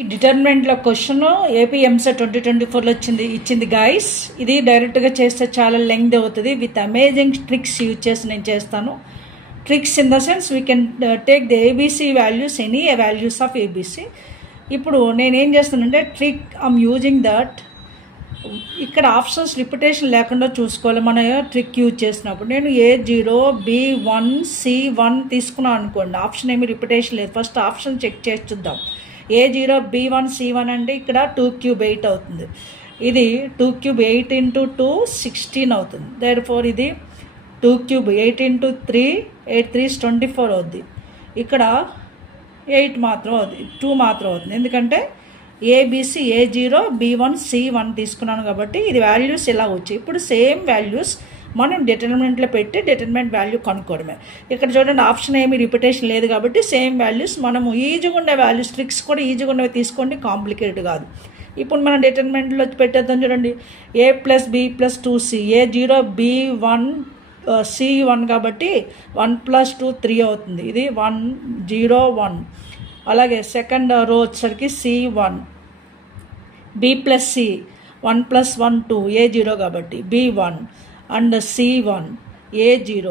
ఈ డిటర్మినెంట్లో question AP EAMCET 2024లో ఇచ్చింది guys. ఇది డైరెక్ట్గా చేస్తే చాలా లెంగ్త్ అవుతుంది. విత్ అమేజింగ్ ట్రిక్స్ యూజ్ చేసి నేను చేస్తాను. Tricks in the sense we can take the ABC values, any values of ABC. ఇప్పుడు నేనేం చేస్తానంటే ట్రిక్ ఐమ్ యూజింగ్ దట్. ఇక్కడ ఆప్షన్స్ రిపిటేషన్ లేకుండా చూసుకోవాలి మన ట్రిక్ యూజ్ చేసినప్పుడు. నేను A0 B1 C1 తీసుకున్నాను అనుకోండి, ఆప్షన్ ఏమి రిపిటేషన్ లేదు. ఫస్ట్ ఆప్షన్ చెక్ చేసి చూద్దాం. A0 B1 C1 అంటే ఇక్కడ 2 cube 8 అవుతుంది. ఇది 2 cube 8 into 2 16 అవుతుంది. దేర్ఫోర్ ఇది 2 cube 8 into 3 8 3 24 అవుద్ది. ఇక్కడ 8 మాత్రం అవుతుంది, 2 మాత్రం అవుతుంది. ఎందుకంటే ఏబిసి A0 B1 C1 తీసుకున్నాను కాబట్టి ఇది వాల్యూస్ ఇలా వచ్చాయి. ఇప్పుడు సేమ్ వాల్యూస్ మనం డిటర్మినెంట్లో పెట్టి డిటర్మినెంట్ వాల్యూ కనుక్కోవడమే. ఇక్కడ చూడండి ఆప్షన్ ఏమి రిపిటేషన్ లేదు కాబట్టి సేమ్ వాల్యూస్ మనము ఈజీగా ఉండే వాల్యూస్, ట్రిక్స్ కూడా ఈజీగా ఉండేవి తీసుకోండి, కాంప్లికేట్ కాదు. ఇప్పుడు మనం డిటర్మినెంట్లో పెట్టేద్దాం. చూడండి A + B + 2C, A0 B1 C1 కాబట్టి 1 + 2 3 అవుతుంది. ఇది 1 0 1. అలాగే సెకండ్ రో వచ్చేసరికి C1 B + C 1 + 1 2 A0 కాబట్టి B1 and C1 A0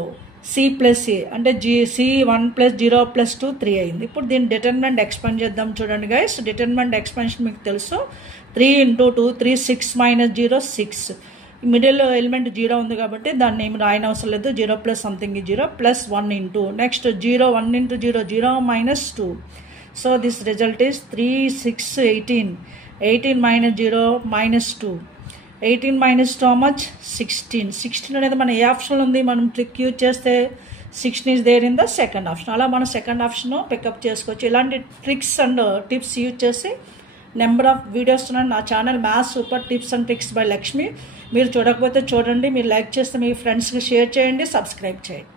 C + A అంటే C1 + 0 + 2 3 అయింది. ఇప్పుడు దీన్ని డిటర్మినెంట్ ఎక్స్పాండ్ చేద్దాం. చూడండి గైస్, డిటర్మినెంట్ ఎక్స్పాన్షన్ మీకు తెలుసు. 3 × 2 3 6 - 0 6. మిడిల్ ఎలిమెంట్ 0 ఉంది కాబట్టి దాన్ని ఏమి రాయనవసరం లేదు. 0 + something 0 + 1 into next 0 1 × 0 0 - 2. So this result is 3 6 18 18 - 0 -2. 18 - 2 how much? 16. 16 అనేది మన ఏ ఆప్షన్లో ఉంది? మనం ట్రిక్ యూజ్ చేస్తే 16 is there in the second option. అలా మనం సెకండ్ ఆప్షన్ పికప్ చేసుకోవచ్చు. ఇలాంటి ట్రిక్స్ అండ్ టిప్స్ యూజ్ చేసి నెంబర్ ఆఫ్ వీడియోస్ ఉన్నాయి నా channel maths super tips and tricks by Lakshmi. మీరు చూడకపోతే చూడండి, మీరు లైక్ చేస్తే మీ ఫ్రెండ్స్కి షేర్ చేయండి, సబ్స్క్రైబ్ చేయండి.